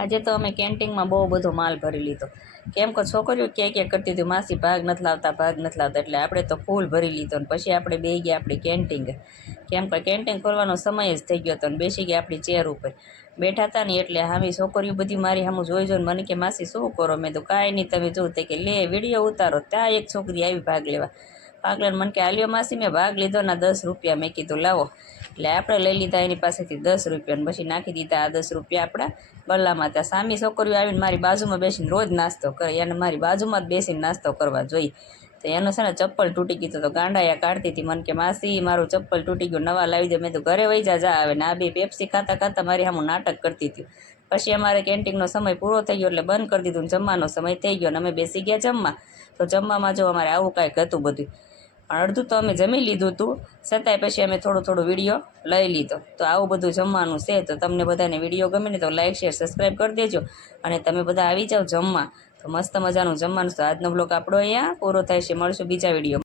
આજે તો અમે કેન્ટીનમાં બહુ બધો માલ ભરી લીધો. કેમ કે છોકરીઓ ક્યાં કરતી હતી, માસી ભાગ નથી લાવતા, ભાગ નથી લાવતા, એટલે આપણે તો ફૂલ ભરી લીધો. ને પછી આપણે બે ગયા આપણી કેન્ટીન. કેમ કે કેન્ટીન ખોલવાનો સમય જ થઈ ગયો હતો ને બેસી ગયા આપણી ચેર ઉપર બેઠા હતા ને, એટલે હામી છોકરીઓ બધી મારી સામું જોઈ જોઈને મને કે માસી શું કરો? મેં તો કાંઈ નહીં, તમે જો તે કે લે વિડીયો ઉતારો. ત્યાં એક છોકરી આવી ભાગ લેવા. ભાગ લઈને મને કે આલ્યો માસી મેં ભાગ લીધો ના 10 રૂપિયા. મેં કીધું લાવો. એટલે આપણે લઈ લીધા એની પાસેથી 10 રૂપિયા, પછી નાખી દીધા આ 10 રૂપિયા આપણા ગલ્લામાં. ત્યાં સામી છોકરીઓ આવીને મારી બાજુમાં બેસીને રોજ નાસ્તો કરે, એને મારી બાજુમાં જ બેસીને નાસ્તો કરવા જોઈએ. તો એનું છે ને ચપ્પલ તૂટી ગયું તો ગાંડાયા કાઢતી હતી. મને કે માસી મારું ચપ્પલ તૂટી ગયું, નવા લાવી દે. મેં તો ઘરે વહી જા આવે ને આ બે પેપ્સી ખાતા ખાતા મારી સામું નાટક કરતી હતી. પછી અમારે કેન્ટીનનો સમય પૂરો થઈ ગયો એટલે બંધ કરી દીધું. જમવાનો સમય થઈ ગયો અને અમે બેસી ગયા જમવા. તો જમવામાં જો અમારે આવું કાંઈક હતું બધું. અડધું તો અમે જમી લીધું હતું, છતાંય પછી અમે થોડો વિડીયો લઈ લીધો. તો આવું બધું જમવાનું છે. તો તમને બધાને વિડીયો ગમે ને તો લાઈક શેર સબસ્ક્રાઈબ કરી દેજો. અને તમે બધા આવી જાઓ જમવા. તો મસ્ત મજાનું જમવાનું. તો આજનો બ્લોગ આપણો અહીંયા પૂરો થાય છે. મળશું બીજા વિડીયો.